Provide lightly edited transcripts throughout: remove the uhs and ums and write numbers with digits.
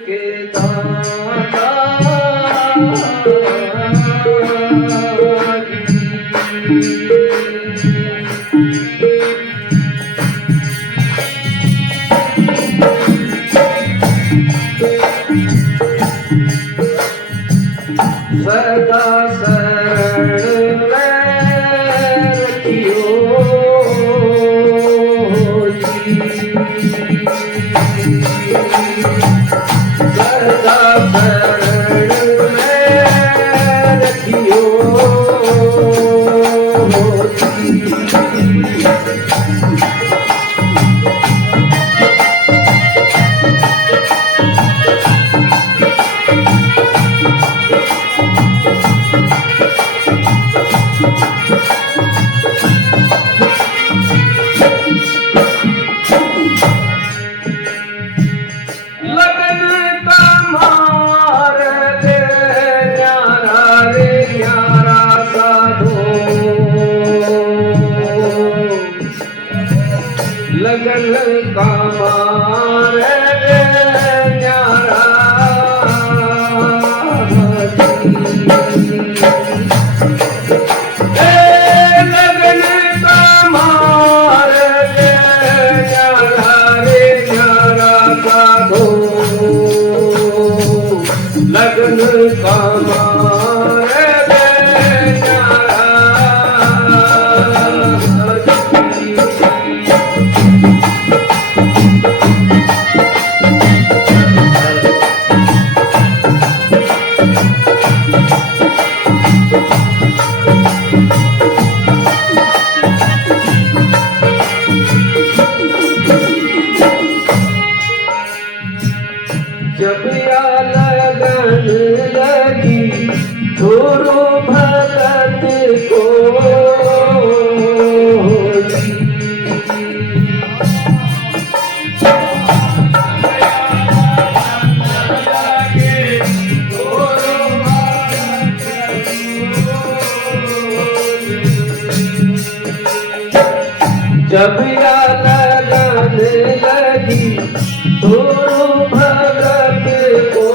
के दाता सदा शरण में रखियो जी। सदा शरण में रखियो लगन का मार न्यारा लगन का मार न्यारा रे न्यारा का दो लगन का मार जब या लगन लगी गुरु भगत को जब या लगन लगी गुरु भगत को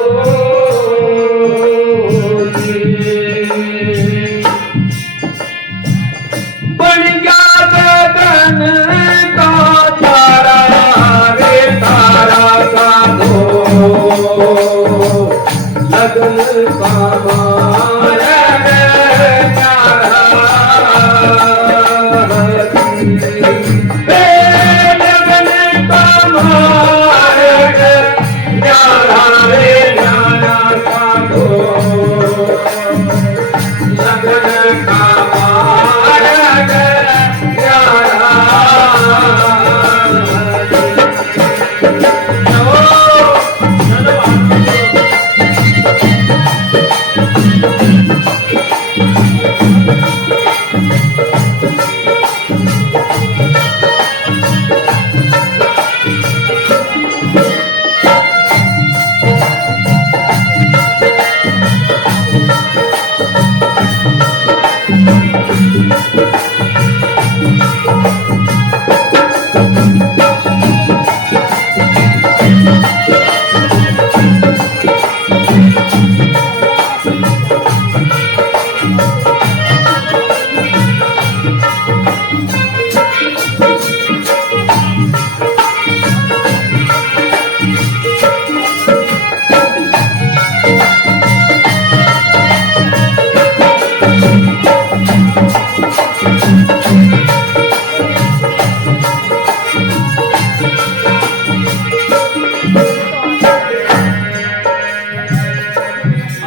बन गया गगन का तारा रे तारा का दो लगन का मार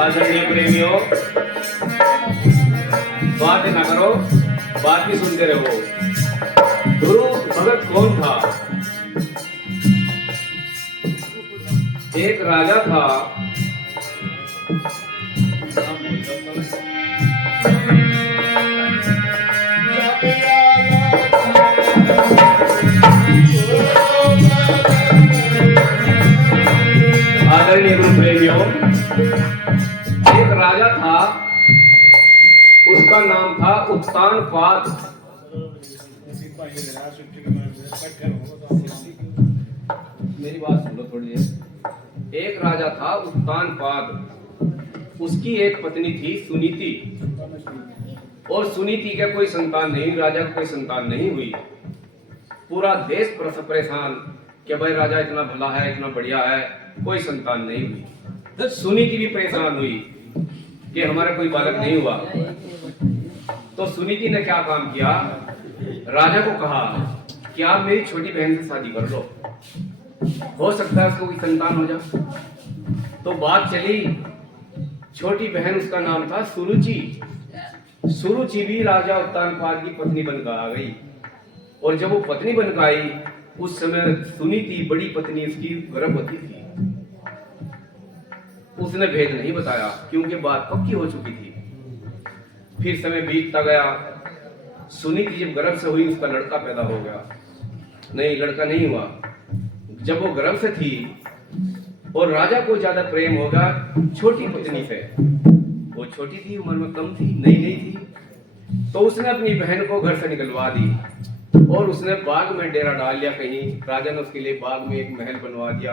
आदरणीय प्रेमियों, बात ना करो, बात भी सुनते रहो। गुरु भगत कौन था? एक राजा था। आदरणीय गुरु प्रेमियों, एक राजा था, उसका नाम था उत्तानपाद। मेरी बात सुन लो थोड़ी देर। एक राजा था उत्तानपाद, उसकी एक पत्नी थी सुनीति, और सुनीति का कोई संतान नहीं, राजा को कोई संतान नहीं हुई। पूरा देश परेशान कि भाई राजा इतना भला है, इतना बढ़िया है, कोई संतान नहीं हुई। तो सुनीति भी परेशान हुई कि हमारा कोई बालक नहीं हुआ। तो सुनीति ने क्या काम किया, राजा को कहा कि आप मेरी छोटी बहन से शादी कर लो, हो सकता है उसको कोई संतान हो जाए। तो बात चली, छोटी बहन, उसका नाम था सुरुचि। सुरुचि भी राजा उत्तानपाद की पत्नी बनकर आ गई। और जब वो पत्नी बनकर आई, उस समय सुनीति बड़ी पत्नी उसकी गर्भवती थी। उसने भेद नहीं बताया क्योंकि बात पक्की हो चुकी थी। फिर समय बीतता गया, सुनीति जब गर्भ से हुई, उसका लड़का पैदा हो गया। नहीं, लड़का नहीं हुआ। जब वो गर्भ से थी और राजा को ज्यादा प्रेम होगा छोटी पत्नी से, वो छोटी थी, उम्र में कम थी, नई थी, तो उसने अपनी बहन को घर से निकलवा दी और उसने बाग में डेरा डाल लिया कहीं। राजा ने उसके लिए बाग में एक महल बनवा दिया,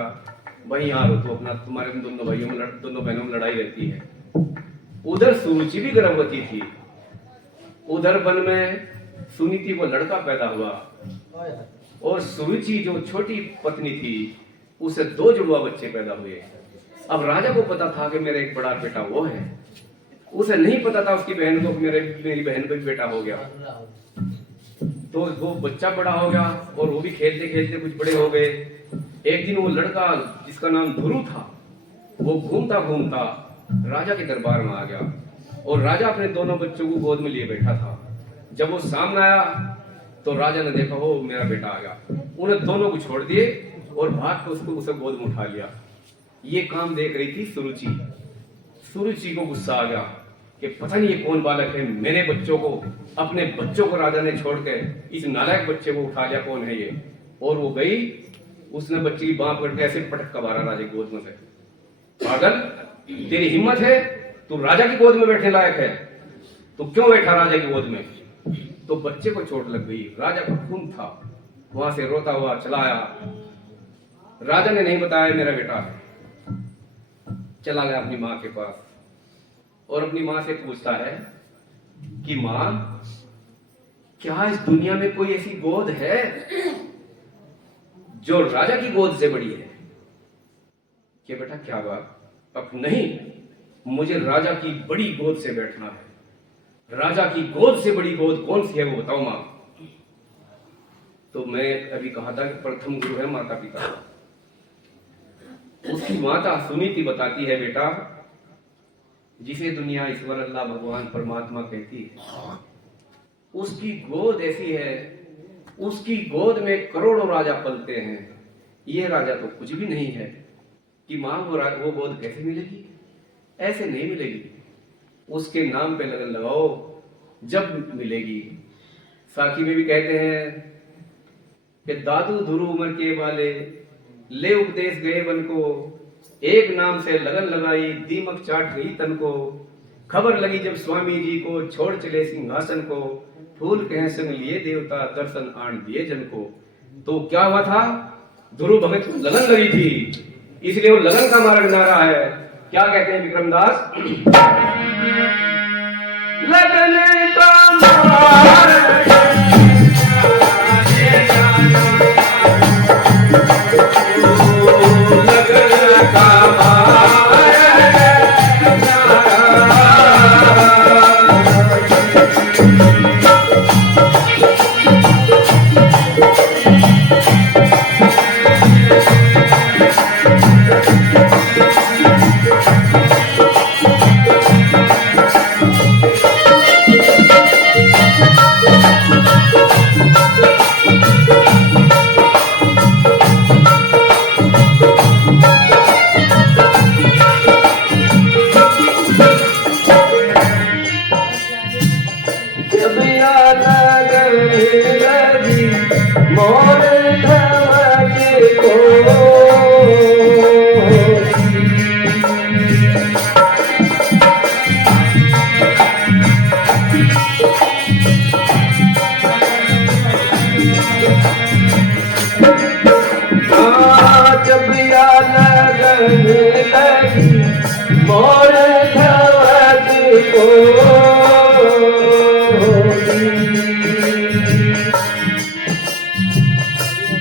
वहीं यहाँ रहो तो अपना, तुम्हारे दोनों भाइयों में, दोनों बहनों में लड़ाई रहती है। उधर सुरुचि भी गर्भवती थी। उधर वन में सुनीति को लड़का पैदा हुआ और सुरुचि जो छोटी पत्नी थी, उसे 2 जुड़वा बच्चे पैदा हुए। अब राजा को पता था कि मेरा एक बड़ा बेटा वो है, उसे नहीं पता था उसकी बहन को मेरी बहन को भी बेटा हो गया। तो वो बच्चा बड़ा हो गया और वो भी खेलते खेलते कुछ बड़े हो गए। एक दिन वो लड़का जिसका नाम ध्रुव था, वो घूमता घूमता राजा के दरबार में आ गया और राजा अपने दोनों बच्चों को गोद में लिए बैठा था। जब वो सामने आया तो राजा ने देखा, वो मेरा बेटा आ गया। उन्हें दोनों को छोड़ दिए और भाग के उसे गोद में उठा लिया। ये काम देख रही थी सुरुचि। सुरुचि को गुस्सा आ गया कि पता नहीं ये कौन बालक है, मेरे बच्चों को, अपने बच्चों को राजा ने छोड़ के इस नालायक बच्चे को उठा लिया, कौन है ये। और वो गई, उसने बच्चे की बांह पकड़ के ऐसे पटक का मारा राजा की गोद में से। पागल, तेरी हिम्मत है, तू राजा की गोद में बैठने लायक है, तू क्यों बैठा राजा की गोद में। तो बच्चे को चोट लग गई, राजा का खून था, वहां से रोता हुआ चला आया। राजा ने नहीं बताया मेरा बेटा है। चला गया अपनी माँ के पास और अपनी माँ से पूछता है कि माँ, क्या इस दुनिया में कोई ऐसी गोद है जो राजा की गोद से बड़ी है। कि बेटा क्या बात, अब नहीं, मुझे राजा की बड़ी गोद से बैठना है। राजा की गोद से बड़ी गोद कौन सी है वो बताओ माँ। तो मैं अभी कहा था कि प्रथम गुरु है माता पिता। उसकी माता सुनीति बताती है, बेटा जिसे दुनिया ईश्वर अल्लाह भगवान परमात्मा कहती है, उसकी गोद ऐसी है, उसकी गोद में करोड़ों राजा पलते हैं। ये राजा तो कुछ भी नहीं है कि मां वो गोद कैसे मिलेगी, ऐसे नहीं मिलेगी। उसके नाम पे लगन लगाओ, जब मिलेगी। साखी में भी कहते हैं कि दादू धुरु उमर के वाले ले उपदेश गए बन को, एक नाम से लगन लगाई दीमक चाट गई तन को। खबर लगी जब स्वामी जी को, छोड़ चले सिंहासन को, फूल कह संग लिए देवता दर्शन आन दिए जन को। तो क्या हुआ था, ध्रुव भगत को लगन लगी थी, इसलिए वो लगन का मार्ग नारा है। क्या कहते हैं विक्रमदास, लगन का मार्ग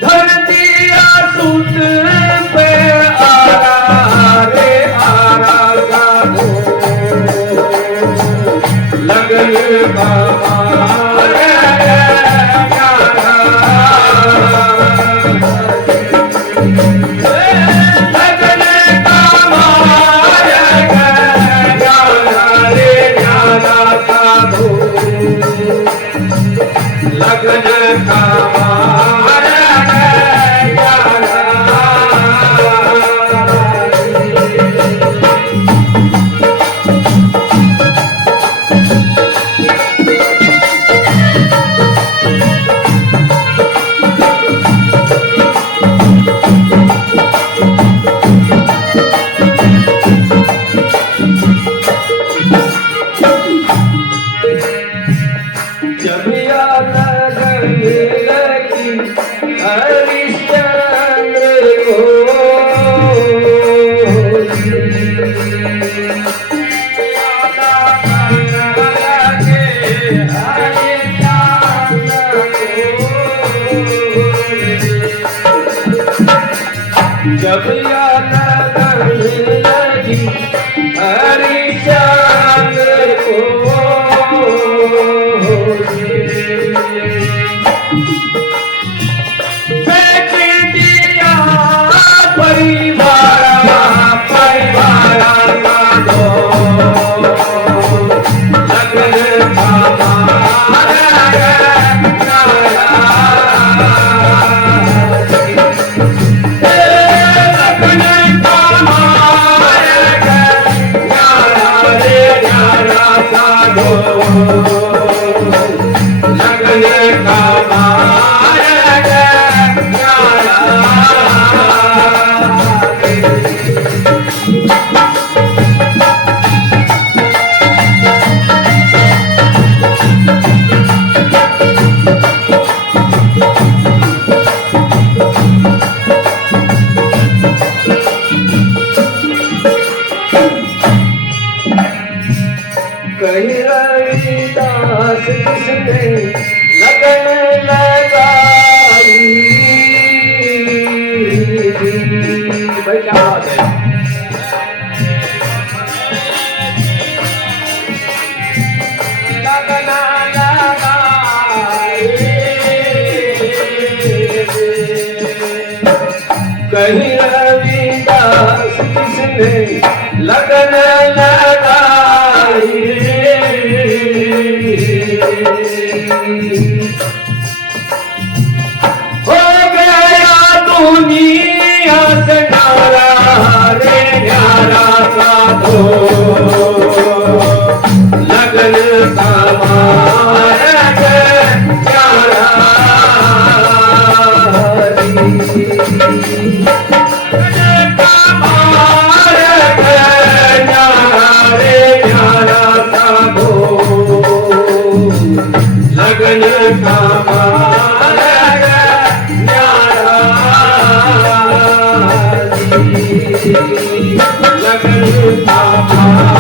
धरतिया टूट पे आरा रे आरा साधो लगन बाबा लगन का जब लगन लगी हरिचंद्र को फेंक दिया परिवार का दो लगन कहीं रविदास किसने लगन लगाई भाई क्या बात है लगन लगाई कहीं रविदास किसने लगन लगाई हो गया दुनिया से नारा रे न्यारा साधो लगन का मार्ग न्यारा लगन का मार्ग न्यारा लगन का मार्ग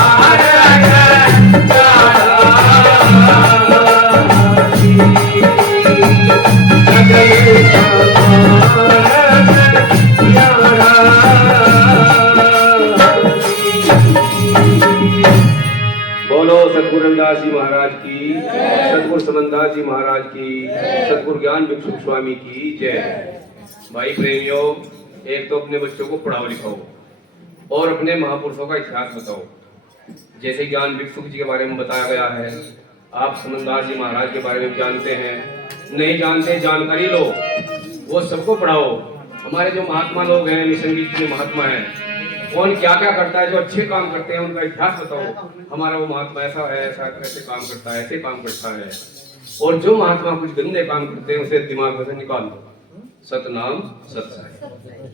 बोलो सतगुरु रविदास जी महाराज की, सतगुरु समनदास जी महाराज की, सतगुरु ज्ञान भिक्षु स्वामी की जय। भाई प्रेमियों, एक तो अपने बच्चों को पढ़ाओ लिखाओ और अपने महापुरुषों का इतिहास बताओ। जैसे ज्ञान भिक्षु जी के बारे में बताया गया है, आप समनदास जी महाराज के बारे में जानते हैं, नहीं जानते जानकारी लो, वो सबको पढ़ाओ। हमारे जो महात्मा लोग हैं, मिशन के महात्मा हैं, कौन क्या क्या करता है, जो अच्छे काम करते हैं उनका इतिहास बताओ। हमारा वो महात्मा ऐसा है, ऐसा ऐसे काम करता है, ऐसे काम करता है। और जो महात्मा कुछ गंदे काम करते हैं उसे दिमाग में से निकाल दो। सतनाम सत्संग।